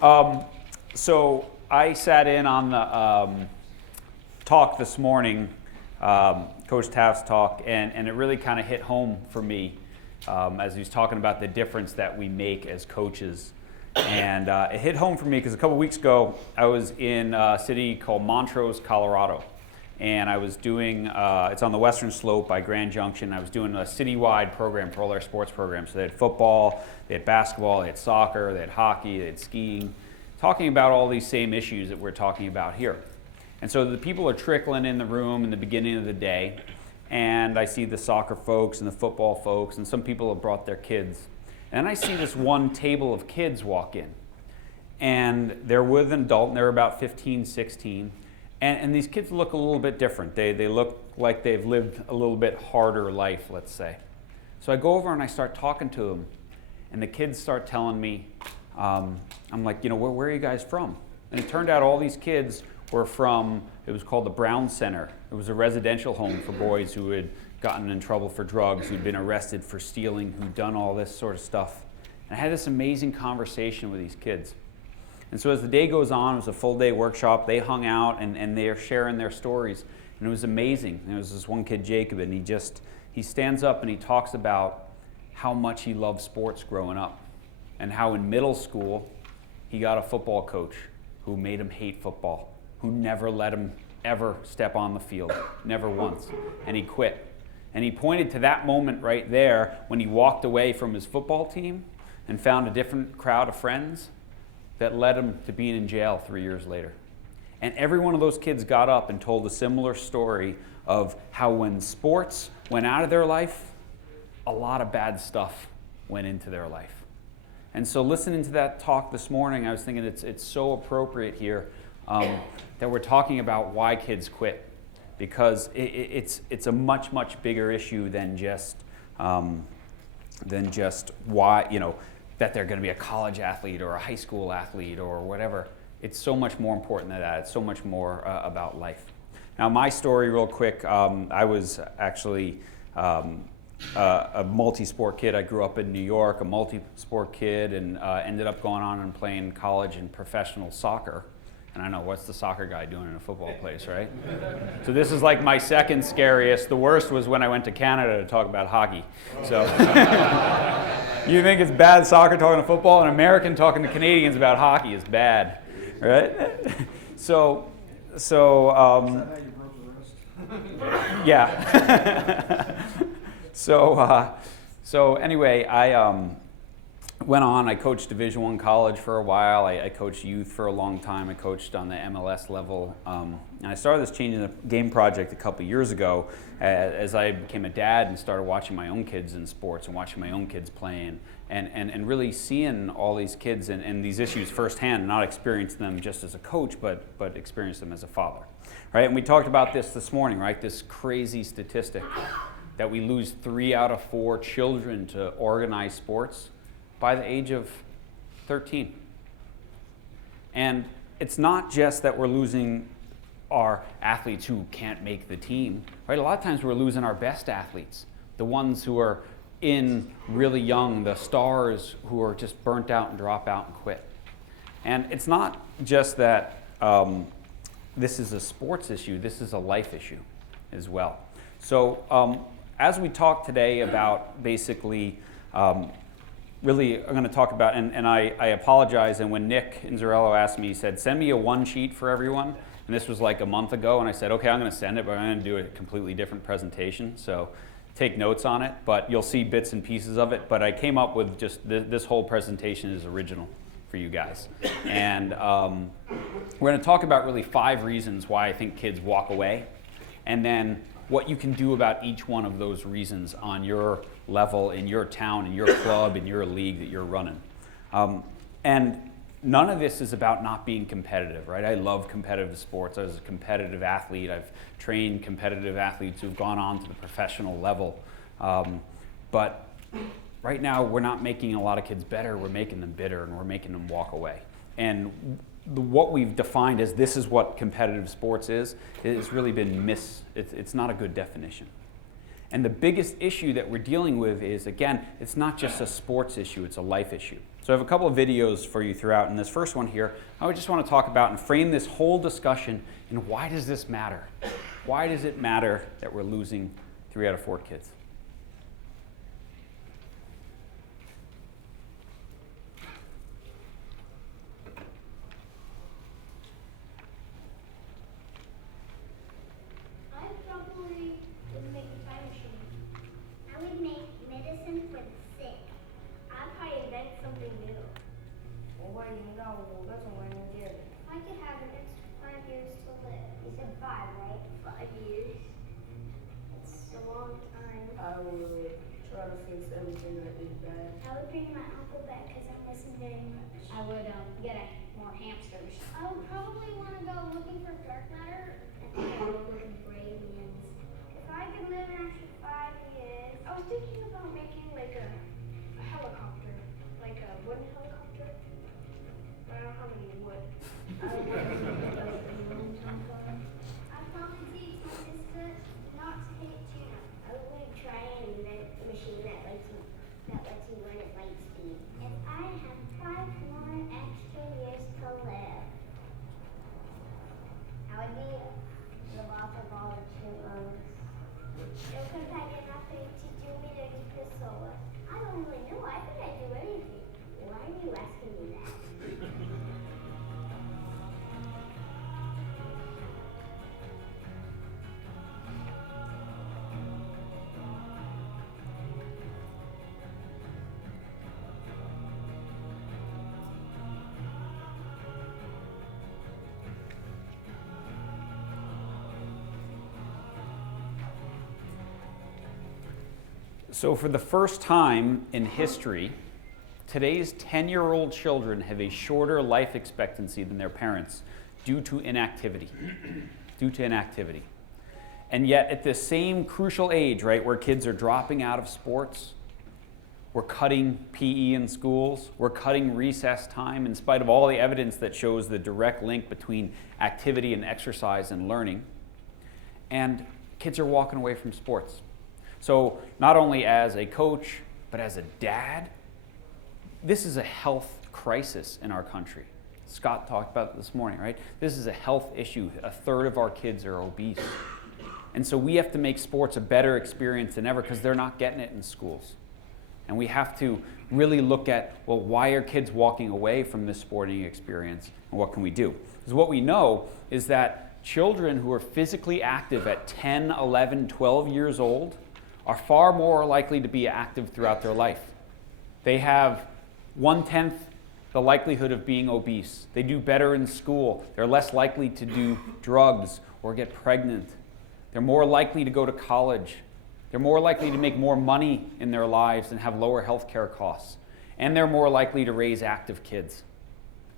So I sat in on the talk this morning, Coach Taft's talk, and it really kind of hit home for me as he was talking about the difference that we make as coaches. And it hit home for me because a couple weeks ago I was in a city called Montrose, Colorado. And I was doing, it's on the western slope by Grand Junction. I was doing a citywide program for all their sports programs. So they had football, they had basketball, they had soccer, they had hockey, they had skiing, talking about all these same issues that we're talking about here. And so the people are trickling in the room in the beginning of the day, and I see the soccer folks and the football folks, and some people have brought their kids. And I see this one table of kids walk in, and they're with an adult, and they're about 15, 16. And these kids look a little bit different. They look like they've lived a little bit harder life, let's say. So I go over and I start talking to them, and the kids start telling me, I'm like, where are you guys from? And it turned out all these kids were from, it was called the Brown Center. It was a residential home for boys who had gotten in trouble for drugs, who'd been arrested for stealing, who'd done all this sort of stuff. And I had this amazing conversation with these kids. And so as the day goes on, it was a full day workshop, they hung out and they're sharing their stories. And it was amazing. And there was this one kid, Jacob, and he stands up and he talks about how much he loved sports growing up. And how in middle school, he got a football coach who made him hate football, who never let him ever step on the field, never once. And he quit. And he pointed to that moment right there when he walked away from his football team and found a different crowd of friends that led him to being in jail 3 years later. And every one of those kids got up and told a similar story of how when sports went out of their life, a lot of bad stuff went into their life. And so listening to that talk this morning, I was thinking it's so appropriate here that we're talking about why kids quit. Because it's a much, much bigger issue than just why, that they're going to be a college athlete or a high school athlete or whatever. It's so much more important than that. It's so much more about life. Now, my story real quick, I was actually a multi-sport kid. I grew up in New York, a multi-sport kid, and ended up going on and playing college and professional soccer. And I know, what's the soccer guy doing in a football place, right? So this is like my second scariest. The worst was when I went to Canada to talk about hockey. So you think it's bad soccer talking to football? An American talking to Canadians about hockey is bad, right? So Is that how you broke the wrist? Yeah. So anyway, I went on. I coached Division I college for a while. I coached youth for a long time. I coached on the MLS level. And I started this Changing the Game project a couple years ago as I became a dad and started watching my own kids in sports and watching my own kids playing and really seeing all these kids and these issues firsthand, not experiencing them just as a coach, but experience them as a father. Right? And we talked about this morning, right? This crazy statistic that we lose 3 out of 4 children to organized sports by the age of 13. And it's not just that we're losing our athletes who can't make the team, right? A lot of times we're losing our best athletes, the ones who are in really young, the stars who are just burnt out and drop out and quit. And it's not just that this is a sports issue, this is a life issue as well. So as we talk today about basically really, I'm going to talk about, and I apologize, and when Nick Inzarello asked me, he said, send me a one sheet for everyone, and this was like a month ago, and I said, okay, I'm going to send it, but I'm going to do a completely different presentation, so take notes on it, but you'll see bits and pieces of it, but I came up with just, this whole presentation is original for you guys. And we're going to talk about really 5 reasons why I think kids walk away, and then what you can do about each one of those reasons on your level, in your town, in your club, in your league that you're running. And none of this is about not being competitive, right? I love competitive sports. I was a competitive athlete. I've trained competitive athletes who've gone on to the professional level. But right now, we're not making a lot of kids better. We're making them bitter, and we're making them walk away. And what we've defined as this is what competitive sports is, it's really been it's not a good definition. And the biggest issue that we're dealing with is, again, it's not just a sports issue, it's a life issue. So I have a couple of videos for you throughout. In this first one here, I would just want to talk about and frame this whole discussion in why does this matter? Why does it matter that we're losing 3 out of 4 kids? I would try to fix everything that is bad. I would bring my uncle back because I miss him very much. I would get more hamsters. I would probably want to go looking for dark matter and go looking for aliens. If I could live an extra 5 years, I was thinking about making like a helicopter, like a wooden helicopter. But I don't have any wood. I'd probably teach my sister not to hit tuna. I would try and invent a machine that lets you run at light speed. If I had 5 more extra years to live, I would be the boss of all the chipmunks. you could have nothing to do with it because I don't really know. I think I'd do anything. Why are you asking me that? So for the first time in history, today's 10-year-old children have a shorter life expectancy than their parents due to inactivity. And yet at this same crucial age, right, where kids are dropping out of sports, we're cutting PE in schools, we're cutting recess time in spite of all the evidence that shows the direct link between activity and exercise and learning. And kids are walking away from sports. So not only as a coach, but as a dad, this is a health crisis in our country. Scott talked about it this morning, right? This is a health issue. 1/3 of our kids are obese. And so we have to make sports a better experience than ever because they're not getting it in schools. And we have to really look at, well, why are kids walking away from this sporting experience and what can we do? Because what we know is that children who are physically active at 10, 11, 12 years old are far more likely to be active throughout their life. They have 1/10 the likelihood of being obese. They do better in school. They're less likely to do drugs or get pregnant. They're more likely to go to college. They're more likely to make more money in their lives and have lower health care costs. And they're more likely to raise active kids.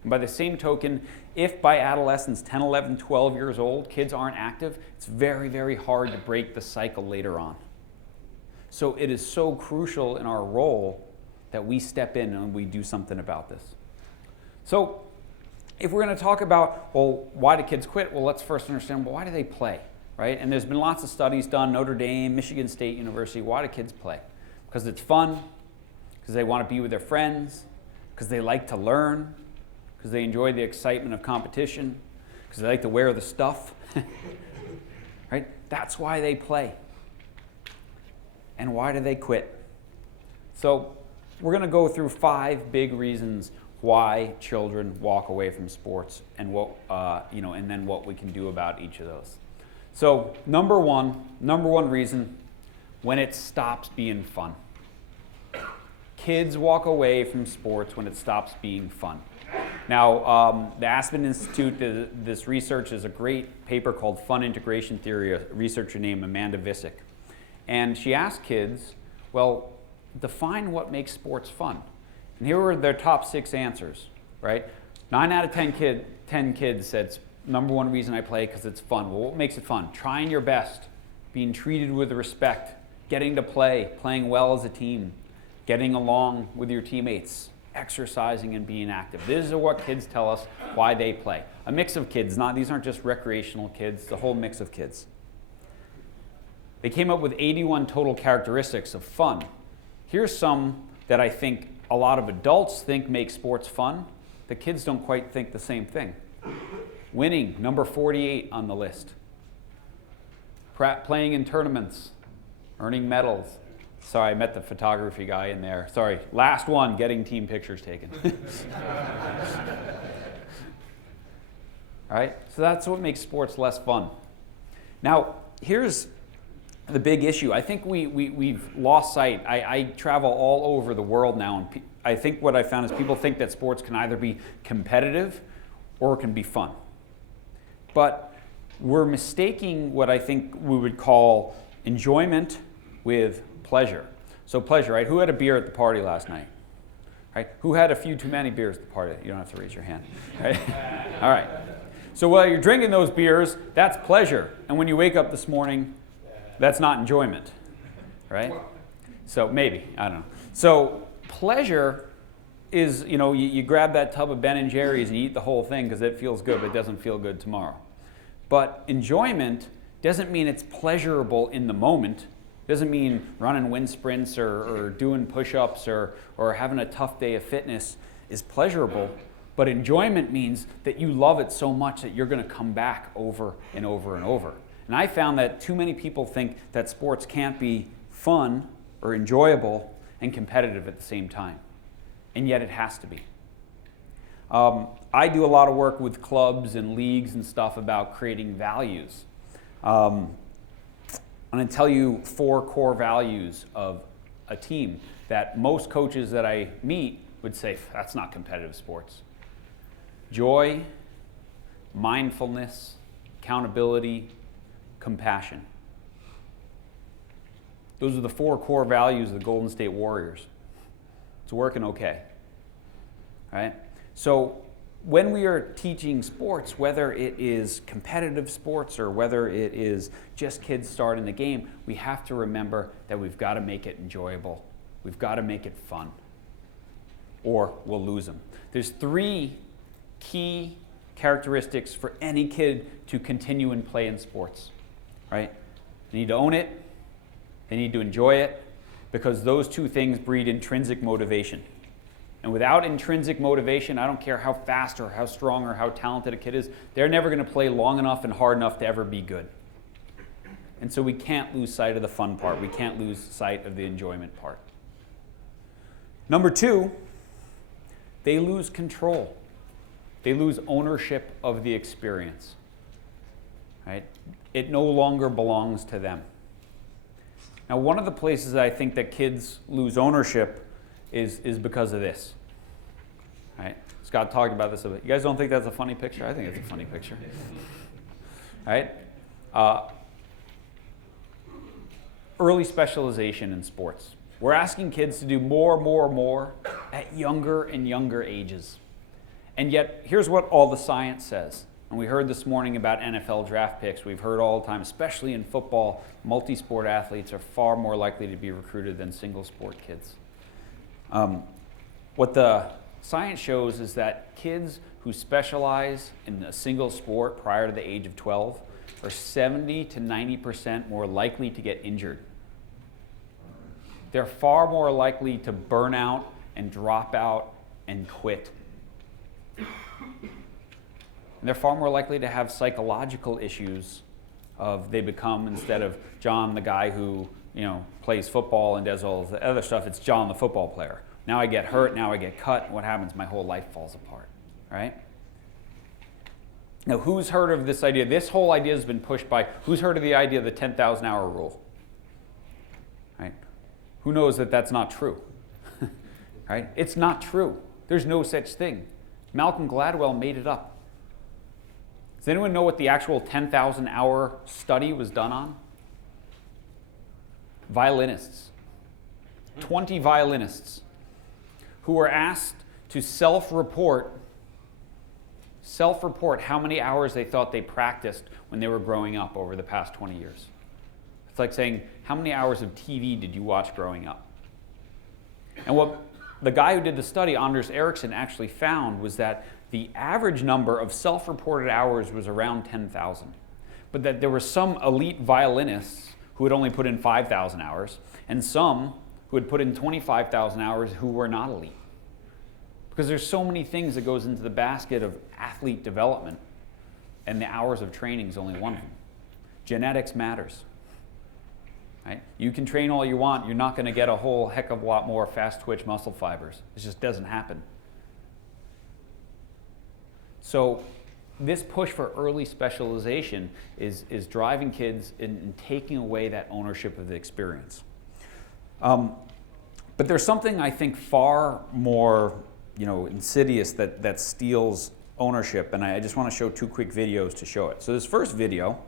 And by the same token, if by adolescence, 10, 11, 12 years old, kids aren't active, it's very, very hard to break the cycle later on. So it is so crucial in our role that we step in and we do something about this. So if we're going to talk about, well, why do kids quit? Well, let's first understand, well, why do they play, right? And there's been lots of studies done, Notre Dame, Michigan State University. Why do kids play? Because it's fun, because they want to be with their friends, because they like to learn, because they enjoy the excitement of competition, because they like to wear the stuff, right? That's why they play. And why do they quit? So we're going to go through 5 big reasons why children walk away from sports and what and then what we can do about each of those. So number one reason, when it stops being fun. Kids walk away from sports when it stops being fun. Now, the Aspen Institute, this research is a great paper called Fun Integration Theory, a researcher named Amanda Visick. And she asked kids, well, define what makes sports fun. And here were their top 6 answers, right? 9 out of 10 kids said, number one reason I play because it's fun. Well, what makes it fun? Trying your best, being treated with respect, getting to play, playing well as a team, getting along with your teammates, exercising and being active. These are what kids tell us why they play. A mix of kids, these aren't just recreational kids, the whole mix of kids. They came up with 81 total characteristics of fun. Here's some that I think a lot of adults think make sports fun. The kids don't quite think the same thing. Winning, number 48 on the list. Playing in tournaments, earning medals. Sorry, I met the photography guy in there. Sorry, last one, getting team pictures taken. All right, so that's what makes sports less fun. Now, here's the big issue. I think we've lost sight. I travel all over the world now, and I think what I found is people think that sports can either be competitive or it can be fun. But we're mistaking what I think we would call enjoyment with pleasure. So pleasure, right? Who had a beer at the party last night? Right? Who had a few too many beers at the party? You don't have to raise your hand. Right? All right. So while you're drinking those beers, that's pleasure. And when you wake up this morning, that's not enjoyment. Right? So maybe, I don't know. So pleasure is, you grab that tub of Ben and Jerry's and you eat the whole thing because it feels good, but it doesn't feel good tomorrow. But enjoyment doesn't mean it's pleasurable in the moment. Doesn't mean running wind sprints or doing push-ups or having a tough day of fitness is pleasurable. But enjoyment means that you love it so much that you're going to come back over and over and over. And I found that too many people think that sports can't be fun or enjoyable and competitive at the same time. And yet it has to be. I do a lot of work with clubs and leagues and stuff about creating values. I'm going to tell you 4 core values of a team that most coaches that I meet would say, that's not competitive sports. Joy, mindfulness, accountability, compassion. Those are the 4 core values of the Golden State Warriors. It's working okay. Right? So when we are teaching sports, whether it is competitive sports or whether it is just kids starting the game, we have to remember that we've got to make it enjoyable. We've got to make it fun, or we'll lose them. There's 3 key characteristics for any kid to continue and play in sports, right? They need to own it, they need to enjoy it, because those 2 things breed intrinsic motivation. And without intrinsic motivation, I don't care how fast or how strong or how talented a kid is, they're never going to play long enough and hard enough to ever be good. And so we can't lose sight of the fun part. We can't lose sight of the enjoyment part. Number 2, they lose control. They lose ownership of the experience. Right? It no longer belongs to them. Now, one of the places I think that kids lose ownership is because of this. Right? Scott talked about this a bit. You guys don't think that's a funny picture? I think it's a funny picture. Right? Early specialization in sports. We're asking kids to do more at younger and younger ages. And yet, here's what all the science says. And we heard this morning about NFL draft picks. We've heard all the time, especially in football, multi-sport athletes are far more likely to be recruited than single-sport kids. What the science shows is that kids who specialize in a single sport prior to the age of 12 are 70 to 90% more likely to get injured. They're far more likely to burn out and drop out and quit. And they're far more likely to have psychological issues of they become, instead of John the guy who plays football and does all the other stuff, it's John the football player. Now I get hurt, now I get cut, what happens? My whole life falls apart, right? Now who's heard of this idea? This whole idea has been pushed by, who's heard of the idea of the 10,000 hour rule? Right? Who knows that that's not true? Right? It's not true. There's no such thing. Malcolm Gladwell made it up. Does anyone know what the actual 10,000 hour study was done on? Violinists. 20 violinists who were asked to self-report how many hours they thought they practiced when they were growing up over the past 20 years. It's like saying, how many hours of TV did you watch growing up? And what the guy who did the study, Anders Ericsson, actually found was that the average number of self-reported hours was around 10,000. But that there were some elite violinists who had only put in 5,000 hours, and some who had put in 25,000 hours who were not elite. Because there's so many things that goes into the basket of athlete development, and the hours of training is only one of them. Genetics matters. Right? You can train all you want, you're not going to get a whole heck of a lot more fast twitch muscle fibers. It just doesn't happen. So this push for early specialization is driving kids and taking away that ownership of the experience. But there's something I think far more insidious that steals ownership, and I just want to show 2 quick videos to show it. So this first video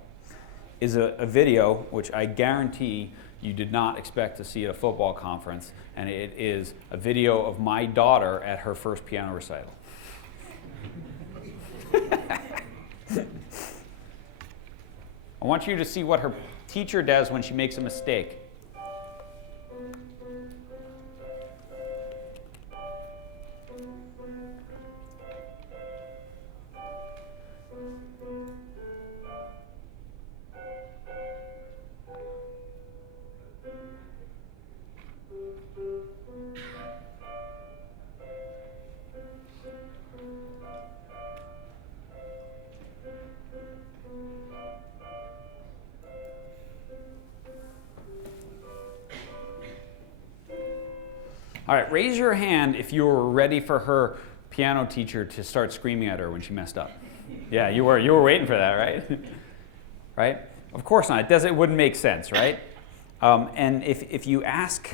is a video which I guarantee you did not expect to see at a football conference, and it is a video of my daughter at her first piano recital. I want you to see what her teacher does when she makes a mistake. All right, raise your hand if you were ready for her piano teacher to start screaming at her when she messed up. Yeah, you were waiting for that, right? Right? Of course not. It wouldn't make sense, right? And if you ask,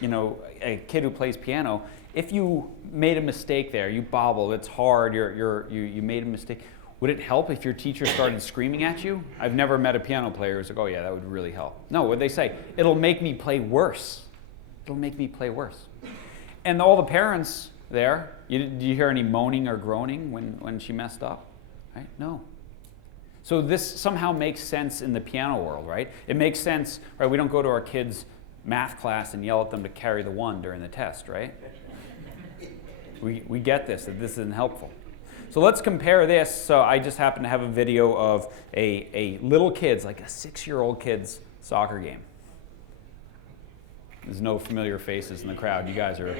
a kid who plays piano, if you made a mistake there, you bobbled, it's hard, you made a mistake, would it help if your teacher started screaming at you? I've never met a piano player who's like, oh yeah, that would really help. No, what'd they say? It'll make me play worse. It'll make me play worse. And all the parents there, do you hear any moaning or groaning when she messed up? Right? No. So this somehow makes sense in the piano world, right? It makes sense, right? We don't go to our kids' math class and yell at them to carry the 1 during the test, right? We get this, that this isn't helpful. So let's compare this. So I just happen to have a video of a little kid's, like a 6-year-old kid's soccer game. There's no familiar faces in the crowd. You guys are...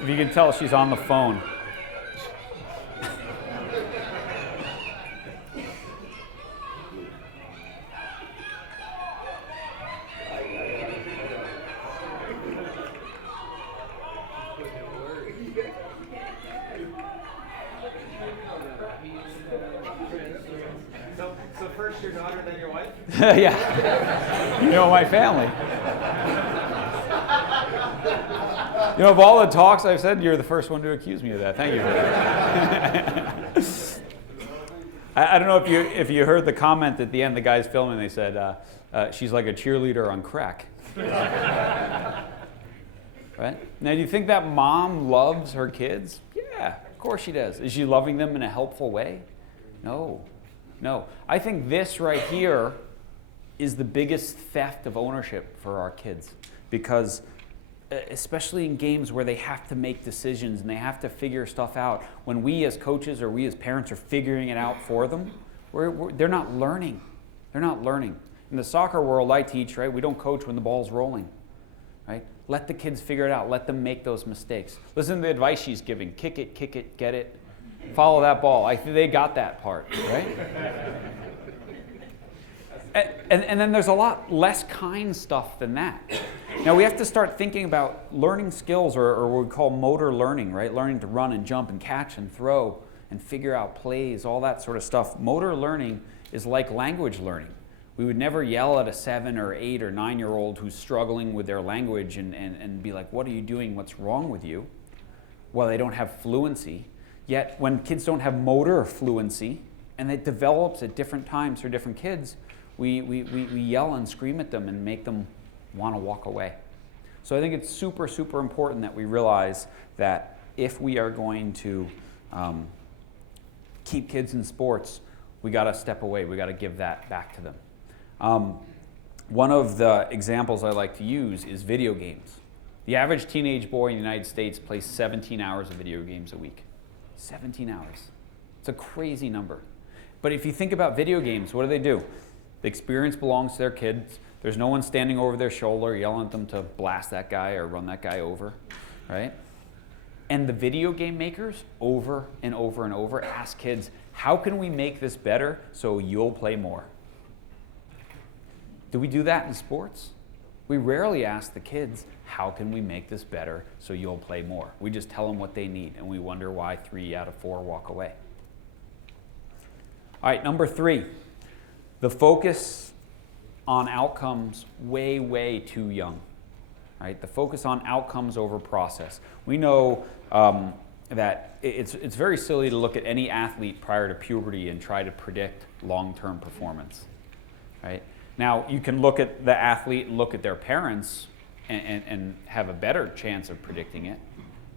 If you can tell, she's on the phone. So first your daughter, then your wife? Yeah. You know my family. Of all the talks I've said, you're the first one to accuse me of that. Thank you. I don't know if you heard the comment at the end, the guys filming, they said, she's like a cheerleader on crack. Right? Now, do you think that mom loves her kids? Yeah, of course she does. Is she loving them in a helpful way? No. I think this right here is the biggest theft of ownership for our kids, because especially in games where they have to make decisions and they have to figure stuff out, when we as coaches or we as parents are figuring it out for them, they're not learning. They're not learning. In the soccer world I teach, right, we don't coach when the ball's rolling. Right? Let the kids figure it out. Let them make those mistakes. Listen to the advice she's giving. Kick it, get it. Follow that ball. They got that part, right? And then there's a lot less kind stuff than that. Now we have to start thinking about learning skills, or what we call motor learning, right? Learning to run and jump and catch and throw and figure out plays, all that sort of stuff. Motor learning is like language learning. We would never yell at a 7 or 8 or 9-year-old who's struggling with their language and be like, what are you doing? What's wrong with you? Well, they don't have fluency. Yet when kids don't have motor fluency, and it develops at different times for different kids, we yell and scream at them and make them want to walk away. So I think it's super, super important that we realize that if we are going to keep kids in sports, we got to step away. We got to give that back to them. One of the examples I like to use is video games. The average teenage boy in the United States plays 17 hours of video games a week. 17 hours. It's a crazy number. But if you think about video games, what do? The experience belongs to their kids. There's no one standing over their shoulder yelling at them to blast that guy or run that guy over, right? And the video game makers, over and over and over, ask kids, how can we make this better so you'll play more? Do we do that in sports? We rarely ask the kids, how can we make this better so you'll play more? We just tell them what they need, and we wonder why 3 out of 4 walk away. All right, number 3, the focus on outcomes way, way too young. Right? The focus on outcomes over process. We know that it's very silly to look at any athlete prior to puberty and try to predict long-term performance. Right? Now, you can look at the athlete and look at their parents and have a better chance of predicting it.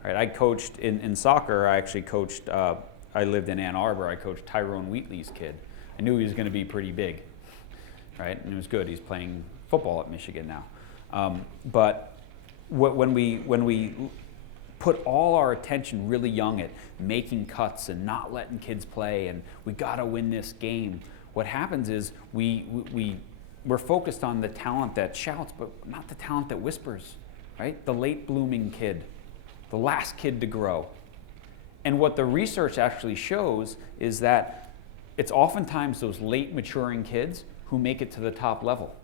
Right? I coached in soccer. I actually coached, I lived in Ann Arbor. I coached Tyrone Wheatley's kid. I knew he was going to be pretty big. Right? And it was good. He's playing football at Michigan now. But when we put all our attention really young at making cuts and not letting kids play and we got to win this game, what happens is we're focused on the talent that shouts, but not the talent that whispers, right? The late blooming kid, the last kid to grow. And what the research actually shows is that it's oftentimes those late maturing kids who make it to the top level.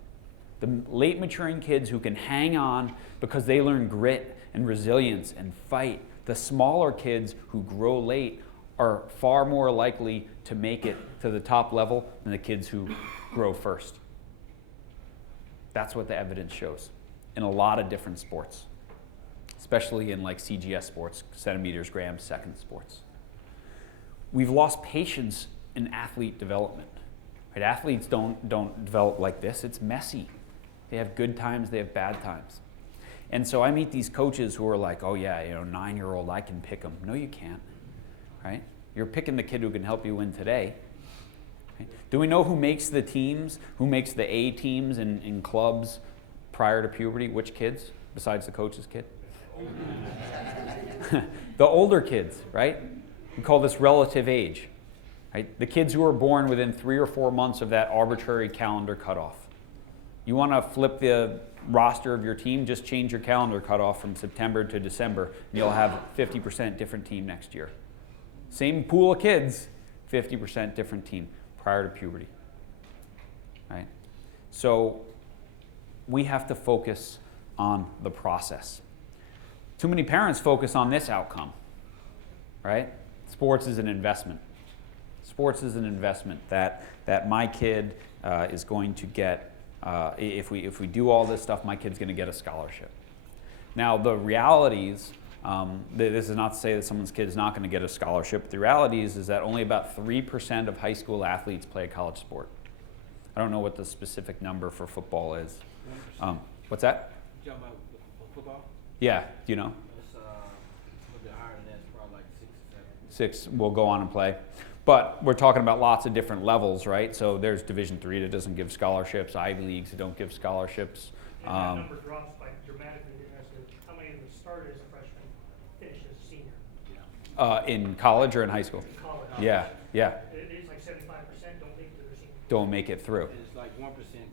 The late maturing kids who can hang on because they learn grit and resilience and fight. The smaller kids who grow late are far more likely to make it to the top level than the kids who grow first. That's what the evidence shows in a lot of different sports, especially in like CGS sports, centimeters, grams, seconds sports. We've lost patience in athlete development. Right? Athletes don't develop like this. It's messy. They have good times, they have bad times. And so I meet these coaches who are like, oh yeah, 9-year-old, I can pick them. No, you can't, right? You're picking the kid who can help you win today. Right? Do we know who makes the teams, who makes the A teams in clubs prior to puberty? Which kids, besides the coach's kid? The older kids, right? We call this relative age, right? The kids who are born within 3 or 4 months of that arbitrary calendar cutoff. You want to flip the roster of your team, just change your calendar cutoff from September to December, and you'll have a 50% different team next year. Same pool of kids, 50% different team prior to puberty. Right? So we have to focus on the process. Too many parents focus on this outcome. Right? Sports is an investment. Sports is an investment that my kid is going to get. If we do all this stuff, my kid's going to get a scholarship. Now, the realities, this is not to say that someone's kid is not going to get a scholarship. The reality is that only about 3% of high school athletes play a college sport. I don't know what the specific number for football is. What's that? You talking about football? Yeah, do you know? It's a little bit higher than that. It's probably like 6 or 7. 6 will go on and play. But we're talking about lots of different levels, right? So there's Division III that doesn't give scholarships, Ivy Leagues that don't give scholarships. And that number drops by dramatically as to how many of them start as a freshman, finish as a senior. In college or in high school? In college. Yeah. It's like 75% don't make it to their senior. Don't make it through. And it's like 1%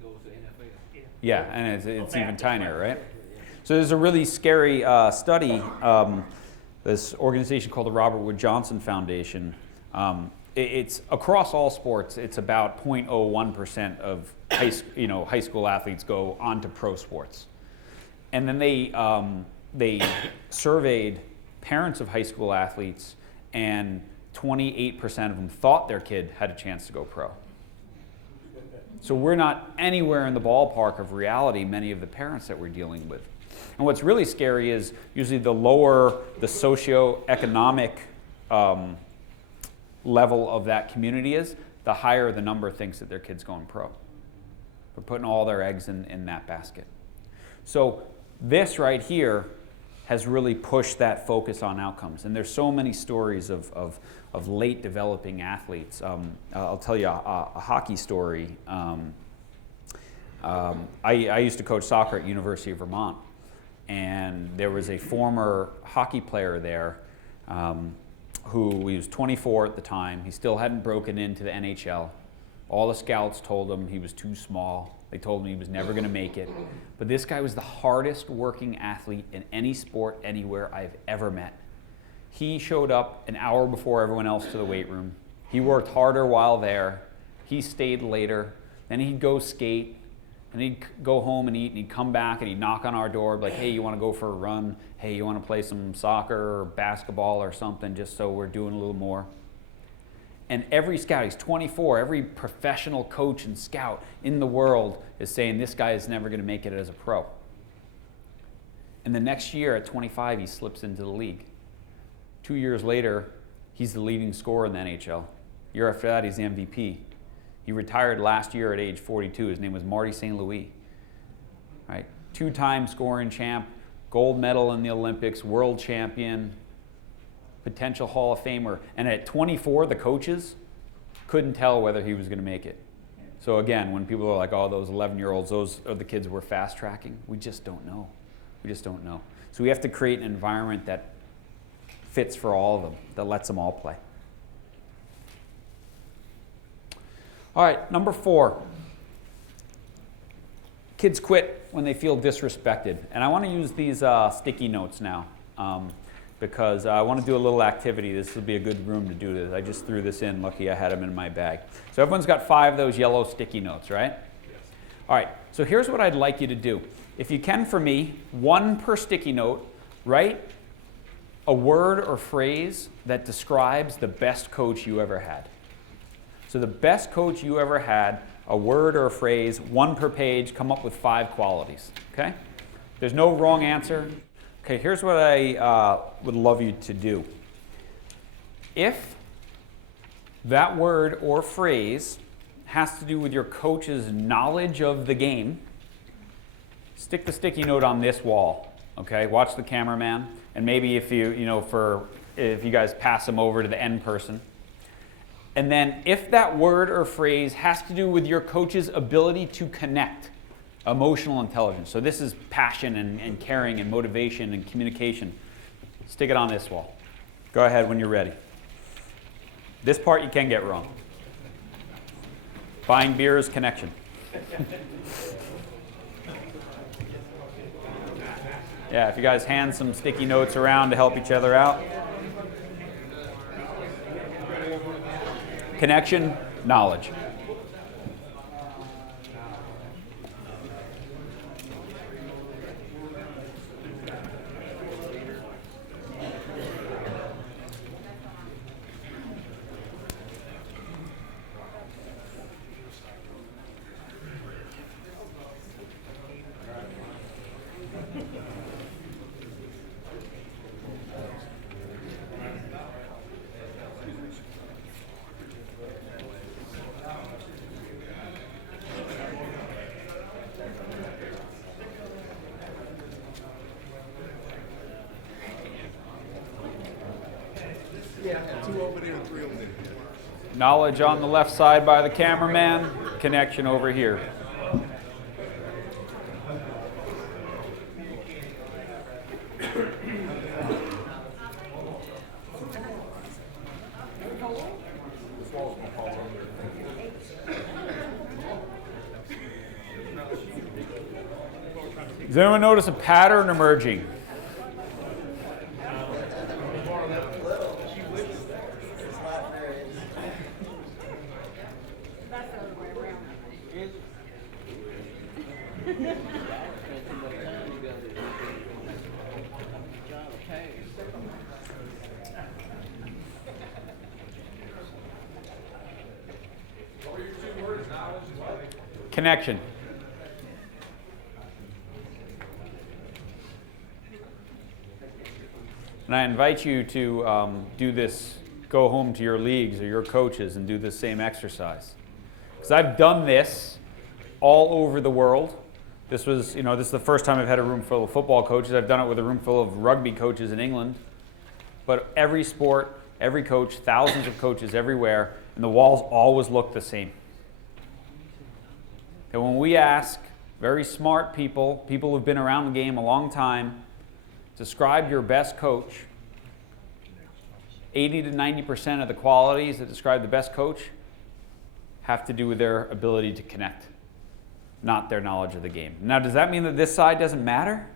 goes to NFL. Yeah, and it's even that's tinier, right. right? So there's a really scary study, this organization called the Robert Wood Johnson Foundation. It's across all sports. It's about 0.01% of high school athletes go on to pro sports. And then they surveyed parents of high school athletes, and 28% of them thought their kid had a chance to go pro. So we're not anywhere in the ballpark of reality, many of the parents that we're dealing with. And what's really scary is usually the lower the socioeconomic level of that community is, the higher the number thinks that their kid's going pro. They're putting all their eggs in that basket. So this right here has really pushed that focus on outcomes. And there's so many stories of late developing athletes. I'll tell you a hockey story. I used to coach soccer at University of Vermont, and there was a former hockey player there who he was 24 at the time. He still hadn't broken into the NHL. All the scouts told him he was too small. They told him he was never going to make it. But this guy was the hardest working athlete in any sport anywhere I've ever met. He showed up an hour before everyone else to the weight room. He worked harder while there. He stayed later. Then he'd go skate, and he'd go home and eat, and he'd come back and he'd knock on our door like, hey, you want to go for a run? Hey, you want to play some soccer or basketball or something, just so we're doing a little more? And every scout, he's 24, every professional coach and scout in the world is saying this guy is never going to make it as a pro. And the next year at 25, he slips into the league. 2 years later, he's the leading scorer in the NHL. Year after that, he's the MVP. He retired last year at age 42. His name was Marty St. Louis. Right? 2-time scoring champ, gold medal in the Olympics, world champion, potential Hall of Famer. And at 24, the coaches couldn't tell whether he was going to make it. So again, when people are like, oh, those 11-year-olds, those are the kids we're fast tracking, we just don't know. We just don't know. So we have to create an environment that fits for all of them, that lets them all play. All right, number 4. Kids quit when they feel disrespected. And I want to use these sticky notes now. Because I want to do a little activity. This will be a good room to do this. I just threw this in. Lucky I had them in my bag. So everyone's got 5 of those yellow sticky notes, right? Yes. All right, so here's what I'd like you to do. If you can for me, 1 per sticky note, write a word or phrase that describes the best coach you ever had. So the best coach you ever had, a word or a phrase, 1 per page, come up with 5 qualities, okay? There's no wrong answer. Okay, here's what I would love you to do. If that word or phrase has to do with your coach's knowledge of the game, stick the sticky note on this wall, okay? Watch the cameraman, and maybe if you guys pass them over to the end person. And then if that word or phrase has to do with your coach's ability to connect, emotional intelligence. So this is passion and caring and motivation and communication. Stick it on this wall. Go ahead when you're ready. This part you can get wrong. Buying beer is connection. Yeah, if you guys hand some sticky notes around to help each other out. Connection, knowledge. Yeah, 2 over there and 3 over there. Knowledge on the left side by the cameraman, connection over here. Does anyone notice a pattern emerging? Connection. And I invite you to do this, go home to your leagues or your coaches and do the same exercise. Because I've done this all over the world. This is the first time I've had a room full of football coaches. I've done it with a room full of rugby coaches in England. But every sport, every coach, thousands of coaches everywhere, and the walls always look the same. And when we ask very smart people, people who've been around the game a long time, describe your best coach, 80 to 90% of the qualities that describe the best coach have to do with their ability to connect, not their knowledge of the game. Now, does that mean that this side doesn't matter?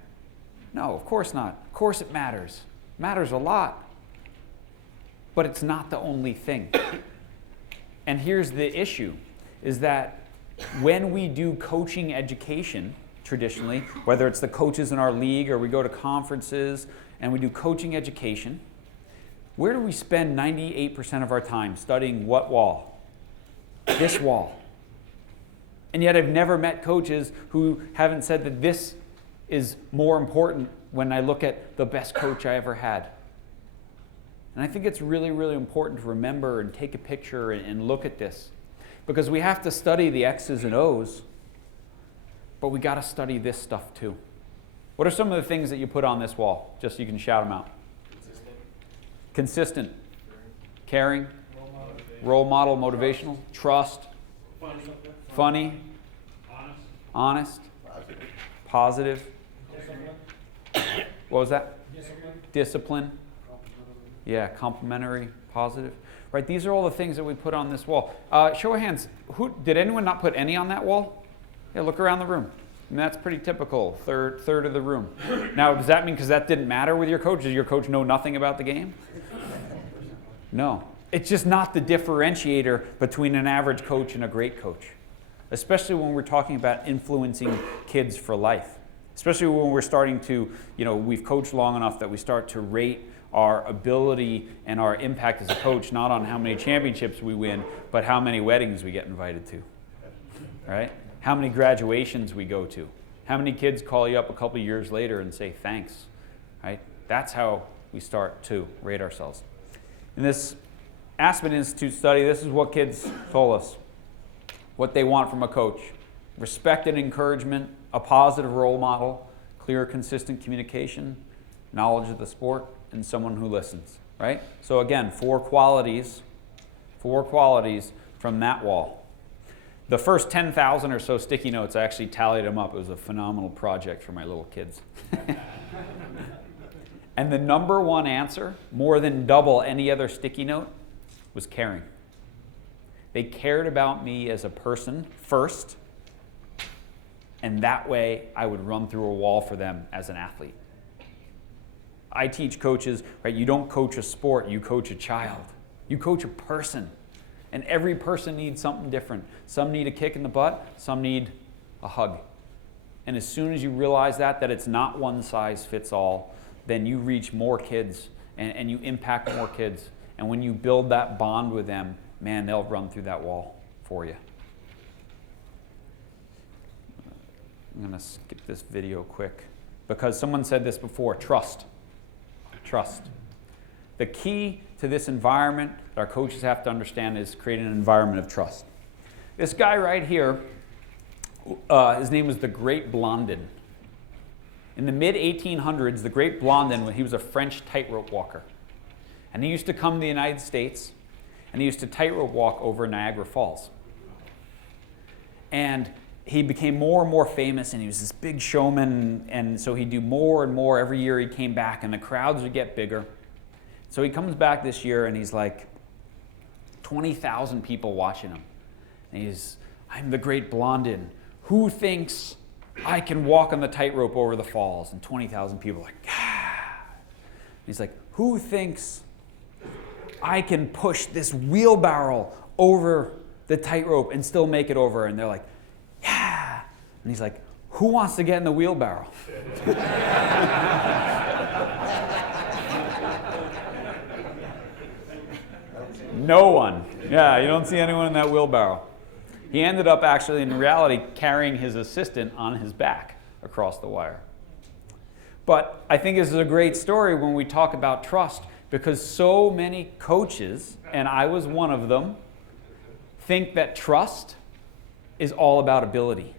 No, of course not. Of course it matters. It matters a lot. But it's not the only thing. And here's the issue, is that when we do coaching education, traditionally, whether it's the coaches in our league or we go to conferences and we do coaching education, where do we spend 98% of our time studying what wall? This wall. And yet I've never met coaches who haven't said that this is more important when I look at the best coach I ever had. And I think it's really, really important to remember and take a picture and look at this. Because we have to study the X's and O's, but we got to study this stuff too. What are some of the things that you put on this wall? Just so you can shout them out. Consistent. Caring. Role model, motivational. Trust. Funny. Honest. Positive. What was that? Discipline. Yeah, complimentary, positive. Right, these are all the things that we put on this wall. Show of hands, did anyone not put any on that wall? Yeah, look around the room. I mean, that's pretty typical, third of the room. Now, does that mean because that didn't matter with your coach? Does your coach know nothing about the game? No. It's just not the differentiator between an average coach and a great coach, especially when we're talking about influencing kids for life, especially when we're starting to, we've coached long enough that we start to rate our ability and our impact as a coach, not on how many championships we win, but how many weddings we get invited to, right? How many graduations we go to. How many kids call you up a couple years later and say thanks, right? That's how we start to rate ourselves. In this Aspen Institute study, this is what kids told us, what they want from a coach. Respect and encouragement, a positive role model, clear, consistent communication, knowledge of the sport, and someone who listens, right? So again, four qualities from that wall. The first 10,000 or so sticky notes, I actually tallied them up. It was a phenomenal project for my little kids. And the number one answer, more than double any other sticky note, was caring. They cared about me as a person first, and that way I would run through a wall for them as an athlete. I teach coaches, right? You don't coach a sport, you coach a child. You coach a person. And every person needs something different. Some need a kick in the butt, some need a hug. And as soon as you realize that it's not one size fits all, then you reach more kids and you impact more kids. And when you build that bond with them, man, they'll run through that wall for you. I'm going to skip this video quick because someone said this before, trust. Trust. The key to this environment that our coaches have to understand is creating an environment of trust. This guy right here, his name was the Great Blondin. In the mid-1800s, the Great Blondin, he was a French tightrope walker. And he used to come to the United States, and he used to tightrope walk over Niagara Falls. And he became more and more famous, and he was this big showman, and so he'd do more and more. Every year he came back, and the crowds would get bigger. So he comes back this year, and he's like 20,000 people watching him. And I'm the Great Blondin. Who thinks I can walk on the tightrope over the falls? And 20,000 people are like, ah. He's like, who thinks I can push this wheelbarrow over the tightrope and still make it over? And they're like, yeah. And he's like, who wants to get in the wheelbarrow? No one. Yeah, you don't see anyone in that wheelbarrow. He ended up actually, in reality, carrying his assistant on his back across the wire. But I think this is a great story when we talk about trust, because so many coaches, and I was one of them, think that trust is all about ability.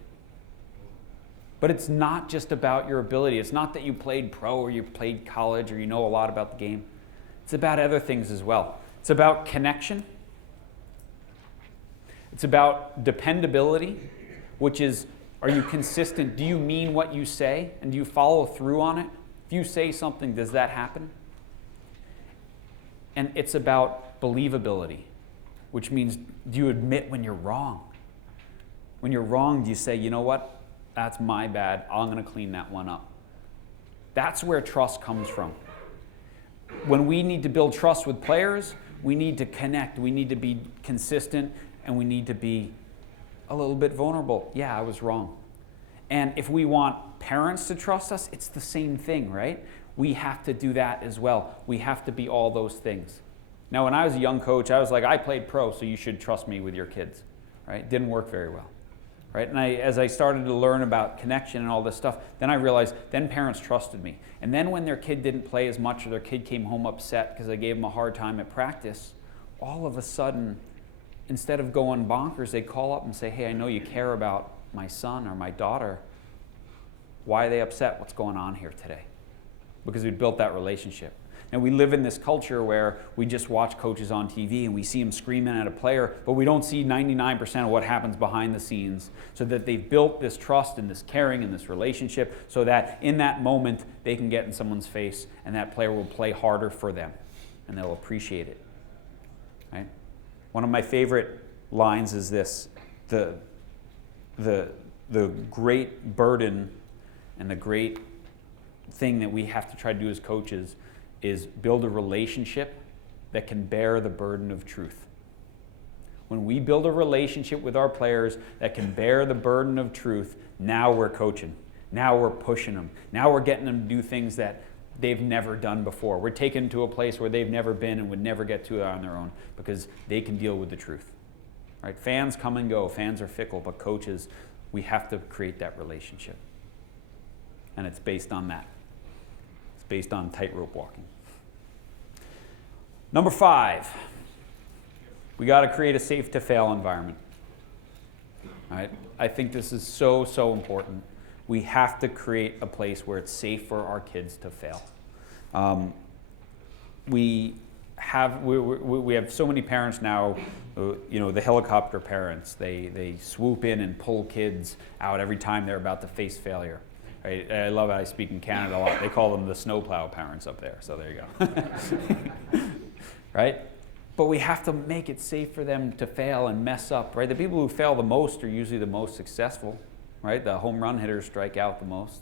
But it's not just about your ability. It's not that you played pro or you played college or you know a lot about the game. It's about other things as well. It's about connection. It's about dependability, which is, are you consistent? Do you mean what you say? And do you follow through on it? If you say something, does that happen? And it's about believability, which means, do you admit when you're wrong? When you're wrong, do you say, you know what? That's my bad. I'm going to clean that one up. That's where trust comes from. When we need to build trust with players, we need to connect. We need to be consistent, and we need to be a little bit vulnerable. Yeah, I was wrong. And if we want parents to trust us, it's the same thing, right? We have to do that as well. We have to be all those things. Now, when I was a young coach, I was like, I played pro, so you should trust me with your kids, right? It didn't work very well, right? And as I started to learn about connection and all this stuff, then I realized, then parents trusted me. And then when their kid didn't play as much or their kid came home upset because I gave them a hard time at practice, all of a sudden, instead of going bonkers, they call up and say, hey, I know you care about my son or my daughter. Why are they upset? What's going on here today? Because we built that relationship. And we live in this culture where we just watch coaches on TV and we see them screaming at a player, but we don't see 99% of what happens behind the scenes, so that they've built this trust and this caring and this relationship so that in that moment they can get in someone's face and that player will play harder for them and they'll appreciate it. Right? One of my favorite lines is this: the great burden and the great thing that we have to try to do as coaches is build a relationship that can bear the burden of truth. When we build a relationship with our players that can bear the burden of truth, now we're coaching. Now we're pushing them. Now we're getting them to do things that they've never done before. We're taking them to a place where they've never been and would never get to it on their own because they can deal with the truth. Right? Fans come and go. Fans are fickle, but coaches, we have to create that relationship. And it's based on that. It's based on tightrope walking. Number 5, we got to create a safe to fail environment. All right? I think this is so, so important. We have to create a place where it's safe for our kids to fail. We have so many parents now, the helicopter parents. They swoop in and pull kids out every time they're about to face failure. Right? I love how I speak in Canada a lot. They call them the snowplow parents up there. So there you go. Right? But we have to make it safe for them to fail and mess up. Right? The people who fail the most are usually the most successful. Right? The home run hitters strike out the most.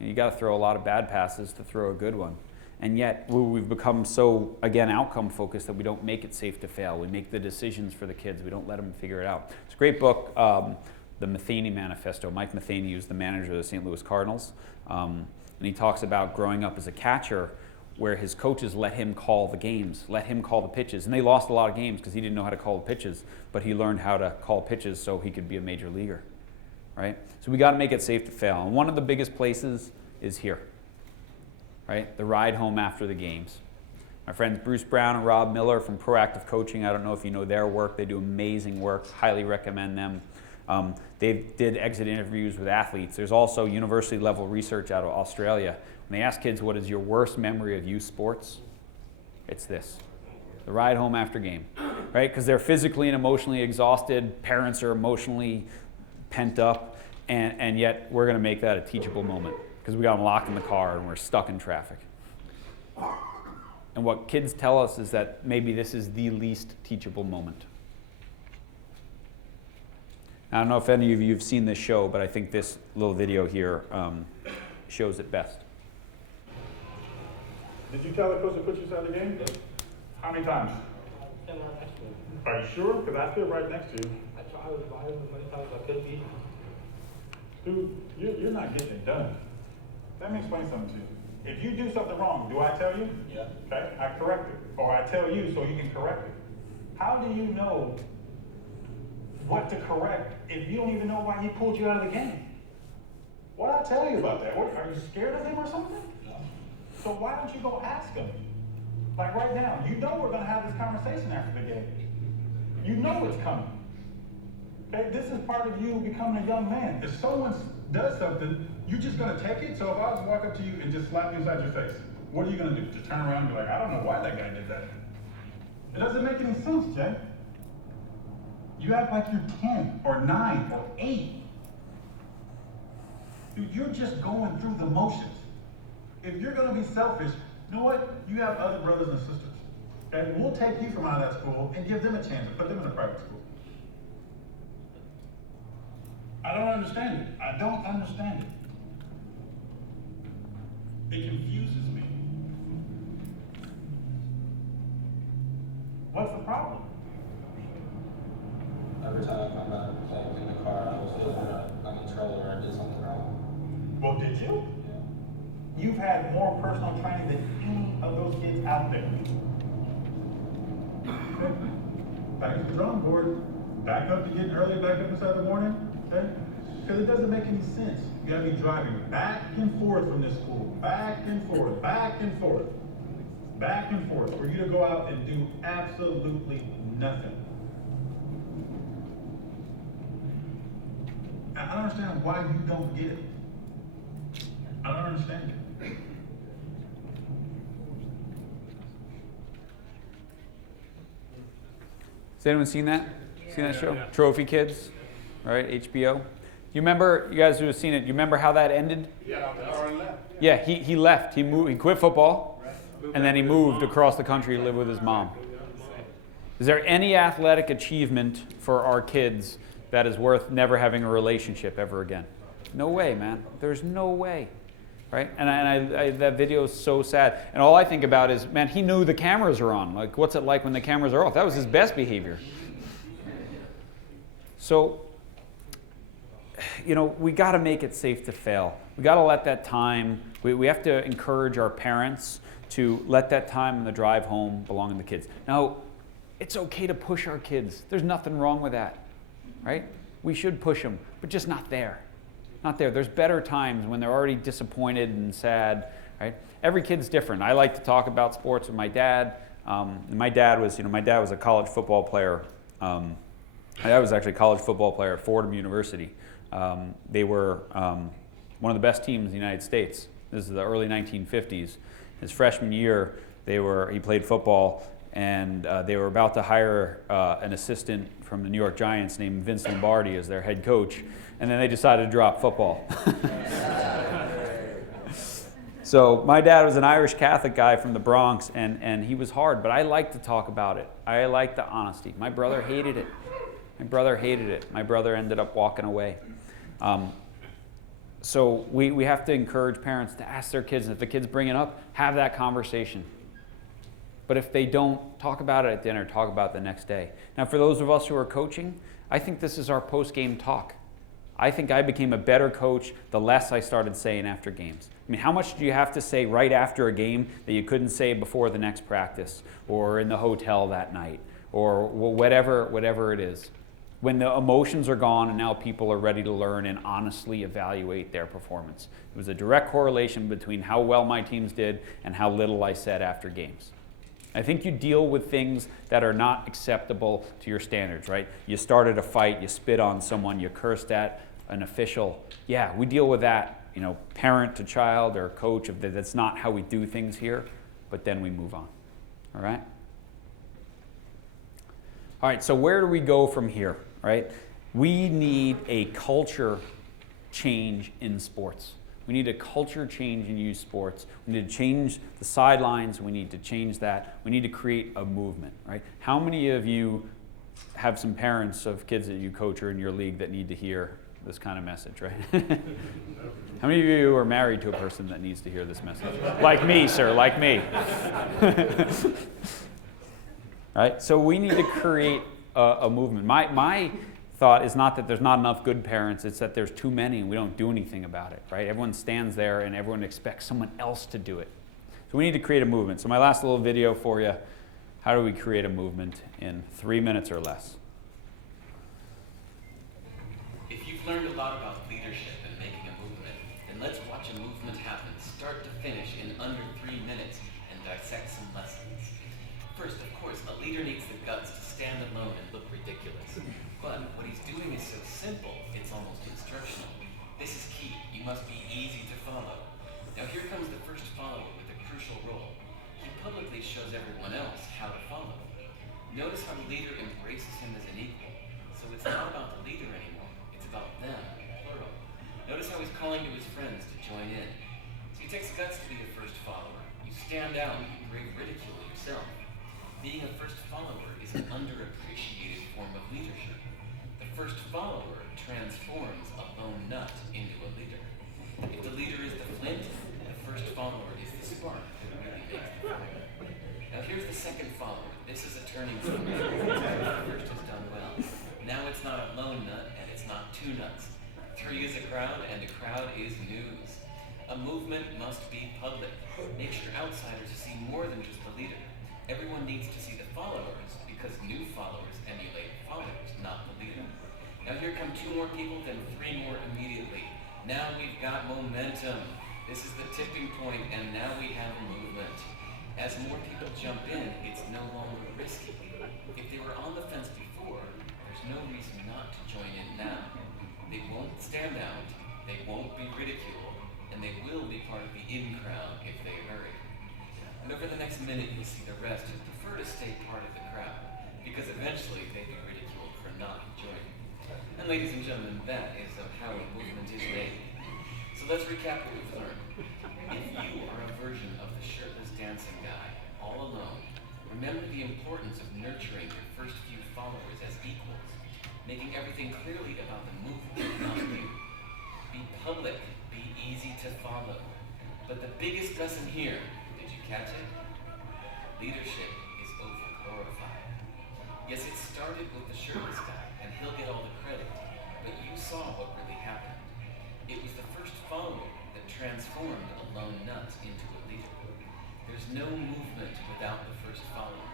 You got to throw a lot of bad passes to throw a good one. And yet we've become so, again, outcome focused that we don't make it safe to fail. We make the decisions for the kids. We don't let them figure it out. It's a great book, the Matheny Manifesto. Mike Matheny was the manager of the St. Louis Cardinals. And he talks about growing up as a catcher where his coaches let him call the games, let him call the pitches. And they lost a lot of games because he didn't know how to call the pitches, but he learned how to call pitches so he could be a major leaguer. Right? So we got to make it safe to fail. And one of the biggest places is here. Right? The ride home after the games. My friends Bruce Brown and Rob Miller from Proactive Coaching, I don't know if you know their work. They do amazing work. Highly recommend them. They did exit interviews with athletes. There's also university level research out of Australia. When they ask kids, what is your worst memory of youth sports? It's this. The ride home after game. Right? Because they're physically and emotionally exhausted. Parents are emotionally pent up. And yet we're going to make that a teachable moment. Because we got them locked in the car and we're stuck in traffic. And what kids tell us is that maybe this is the least teachable moment. I don't know if any of you have seen this show, but I think this little video here shows it best. Did you tell the coach to put you inside the game? How many times? Are you sure? Because I feel right next to you. I tried as many times as I could be. Dude, you're not getting it done. Let me explain something to you. If you do something wrong, do I tell you? Yeah. Okay, I correct it. Or I tell you so you can correct it. How do you know what to correct if you don't even know why he pulled you out of the game? What did I tell you about that? What, are you scared of him or something? So why don't you go ask him? Like right now, you know we're gonna have this conversation after the game. You know it's coming. Okay, this is part of you becoming a young man. If someone does something, you're just gonna take it. So if I was to walk up to you and just slap you inside your face, what are you gonna do? Just turn around and be like, I don't know why that guy did that. It doesn't make any sense, Jay. You act like you're 10 or 9 or 8. Dude, you're just going through the motions. If you're gonna be selfish, you know what? You have other brothers and sisters. And we'll take you from out of that school and give them a chance and put them in a private school. I don't understand it. I don't understand it. It confuses me. What's the problem? Every time I come back, like in the car, I was feeling that I'm in trouble or I did something wrong. Well, did you? Yeah. You've had more personal training than any of those kids out there. Okay. Back to the drawing board. Back up to getting early, back up inside the morning. Okay? Because it doesn't make any sense. You gotta be driving back and forth from this school. Back and forth, back and forth. Back and forth. For you to go out and do absolutely nothing. I don't understand why you don't get it. I don't understand it. Has anyone seen that? Seen that show? Trophy Kids, right? HBO. You remember, you guys who have seen it, you remember how that ended? Yeah, he left. He moved. He quit football, and then he moved across the country to live with his mom. Is there any athletic achievement for our kids that is worth never having a relationship ever again? No way, man. There's no way, right? And I that video is so sad. And all I think about is, man, he knew the cameras are on. Like, what's it like when the cameras are off? That was his best behavior. So, you know, we got to make it safe to fail. We got to let that time. We have to encourage our parents to let that time in the drive home belong to the kids. Now, it's okay to push our kids. There's nothing wrong with that. Right? We should push them, but just not there. Not there. There's better times when they're already disappointed and sad, right? Every kid's different. I like to talk about sports with my dad. My dad was a college football player. My dad was actually a college football player at Fordham University. They were one of the best teams in the United States. This is the early 1950s. His freshman year, he played football, and they were about to hire an assistant from the New York Giants named Vince Lombardi as their head coach, and then they decided to drop football. So my dad was an Irish Catholic guy from the Bronx, and he was hard, but I like to talk about it. I like the honesty. My brother hated it. My brother ended up walking away. So we have to encourage parents to ask their kids, and if the kids bring it up, have that conversation. But if they don't, talk about it at dinner, talk about it the next day. Now, for those of us who are coaching, I think this is our post-game talk. I think I became a better coach the less I started saying after games. I mean, how much do you have to say right after a game that you couldn't say before the next practice or in the hotel that night or whatever it is? When the emotions are gone and now people are ready to learn and honestly evaluate their performance. It was a direct correlation between how well my teams did and how little I said after games. I think you deal with things that are not acceptable to your standards, right? You started a fight, you spit on someone, you cursed at an official. Yeah, we deal with that, parent to child or coach. That's not how we do things here, but then we move on, all right? All right, so where do we go from here, right? We need a culture change in sports. We need a culture change in youth sports. We need to change the sidelines. We need to change that. We need to create a movement, right? How many of you have some parents of kids that you coach or in your league that need to hear this kind of message, right? How many of you are married to a person that needs to hear this message? Like me, sir, like me. Right? So we need to create a movement. My thought is not that there's not enough good parents, it's that there's too many and we don't do anything about it, right? Everyone stands there and everyone expects someone else to do it. So we need to create a movement. So my last little video for you, how do we create a movement in 3 minutes or less? learned a lot about leadership and making a movement. And let's watch a movement happen, start to finish, in under 3 minutes, and dissect some lessons. First, of course, a leader needs the guts to stand alone and look ridiculous. But what he's doing is so simple, it's almost instructional. This is key. You must be easy to follow. Now here comes the first follower with a crucial role. He publicly shows everyone else how to follow. Notice how the leader embraces him as an equal. So it's not about the leader anymore. It's about them, plural. Notice how he's calling to his friends to join in. So it takes guts to be a first follower. You stand out, you brave ridicule yourself. Being a first follower is an underappreciated form of leadership. The first follower transforms a lone nut into a leader. If the leader is the flint, the first follower is the spark that really makes the fire. Now here's the second follower. This is a turning point. The first has done well. Now it's not a lone nut and it's not two nuts. 3 is a crowd and a crowd is news. A movement must be public. Make sure outsiders see more than just the leader. Everyone needs to see the followers because new followers emulate followers, not the leader. Now here come 2 more people, then 3 more immediately. Now we've got momentum. This is the tipping point, and now we have a movement. As more people jump in, it's no longer risky. If they were on the fence before, there's no reason not to join in now. They won't stand out, they won't be ridiculed, and they will be part of the in crowd if they hurry. And over the next minute, you'll see the rest who prefer to stay part of the crowd, because eventually they'd be ridiculed for not joining. And ladies and gentlemen, that is how a movement is made. So let's recap what we've learned. If you are a version of the shirtless dancing guy, all alone, remember the importance of nurturing your first few followers as equals, making everything clearly about the movement, not you. Be public, be easy to follow. But the biggest lesson here, did you catch it? Leadership is over-glorified. Yes, it started with the shirtless guy, and he'll get all the credit, but you saw what really happened. It was the first follower that transformed a lone nut into a leader. There's no movement without the first follower.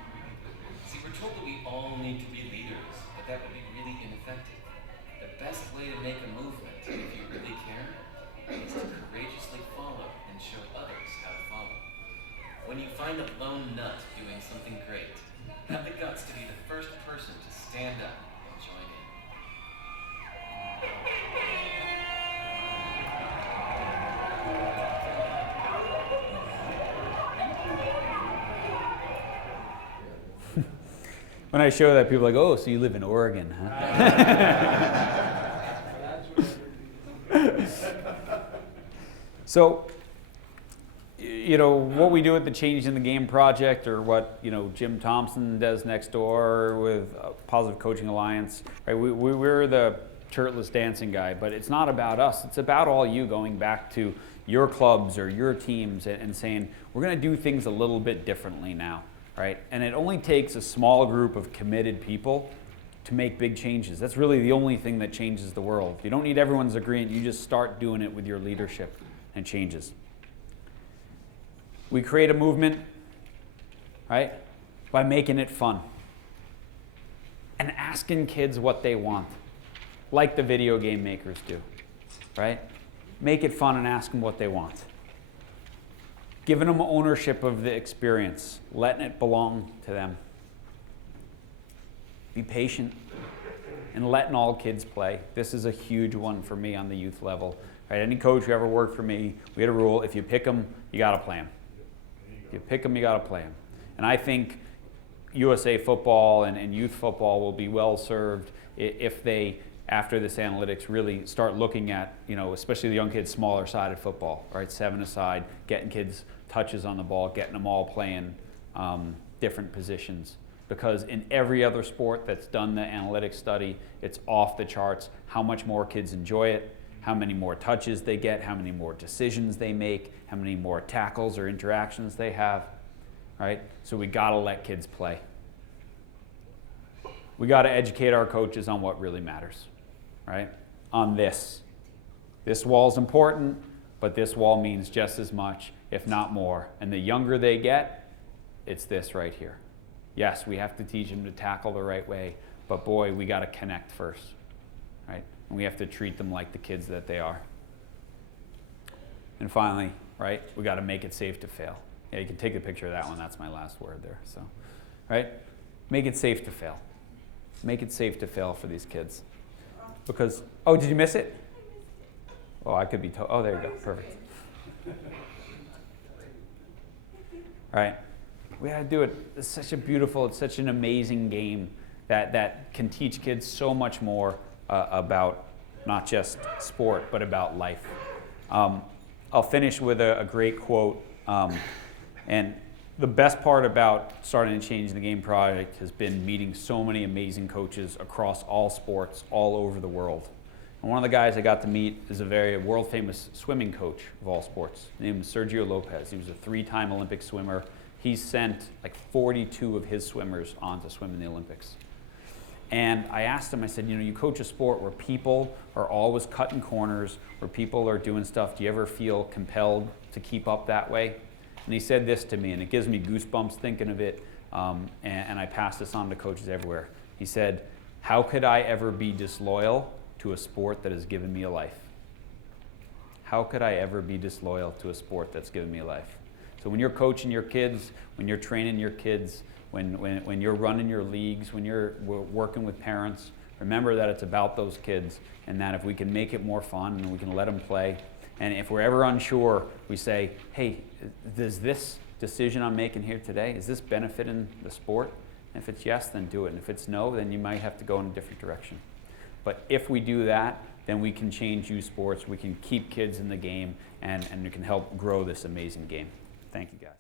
See, we're told that we all need to be leaders, but that would be really ineffective. The best way to make a movement, if you really care, is to courageously follow and show others how to follow. When you find a lone nut doing something great, have the guts to be the first person to stand up and join in. When I show that, people are like, oh, so you live in Oregon, huh? So, you know, what we do at the Change in the Game project, or what, you know, Jim Thompson does next door with Positive Coaching Alliance, right? We're the shirtless dancing guy, but it's not about us. It's about all you going back to your clubs or your teams and saying, we're going to do things a little bit differently now, right? And it only takes a small group of committed people to make big changes. That's really the only thing that changes the world. You don't need everyone's agreement. You just start doing it with your leadership and changes. We create a movement, right, by making it fun and asking kids what they want, like the video game makers do, right? Make it fun and ask them what they want. Giving them ownership of the experience, letting it belong to them. Be patient and letting all kids play. This is a huge one for me on the youth level. Right? Any coach who ever worked for me, we had a rule: if you pick them, you got to play them. If you pick them, you got to play them. And I think USA football and youth football will be well served if they, after this analytics, really start looking at, you know, especially the young kids, smaller sided football, right? 7-a-side, getting kids touches on the ball, getting them all playing different positions. Because in every other sport that's done the analytics study, it's off the charts how much more kids enjoy it, how many more touches they get, how many more decisions they make, how many more tackles or interactions they have, right? So we gotta let kids play. We gotta educate our coaches on what really matters, right? On this. This wall's important, but this wall means just as much, if not more. And the younger they get, it's this right here. Yes, we have to teach them to tackle the right way, but boy, we gotta connect first, right? and we have to treat them like the kids that they are. And finally, right, we got to make it safe to fail. Yeah, you can take a picture of that one. That's my last word there. So, right, make it safe to fail. Make it safe to fail for these kids. Because, oh, did you miss it? Oh, I could be told. Oh, there you go. Perfect. All right. We got to do it. It's such a beautiful, it's such an amazing game that can teach kids so much more about not just sport, but about life. I'll finish with a great quote. And the best part about starting and changing the game project has been meeting so many amazing coaches across all sports all over the world. And one of the guys I got to meet is a very world famous swimming coach of all sports. His name is Sergio Lopez. He was a 3-time Olympic swimmer. He sent like 42 of his swimmers on to swim in the Olympics. And I asked him, I said, you coach a sport where people are always cutting corners, where people are doing stuff. Do you ever feel compelled to keep up that way? And he said this to me, and it gives me goosebumps thinking of it, and I pass this on to coaches everywhere. He said, how could I ever be disloyal to a sport that has given me a life? How could I ever be disloyal to a sport that's given me a life? So when you're coaching your kids, when you're training your kids, when you're running your leagues, when you're working with parents, remember that it's about those kids, and that if we can make it more fun and we can let them play, and if we're ever unsure, we say, hey, does this decision I'm making here today, is this benefiting the sport? And if it's yes, then do it. And if it's no, then you might have to go in a different direction. But if we do that, then we can change youth sports, we can keep kids in the game, and we can help grow this amazing game. Thank you, guys.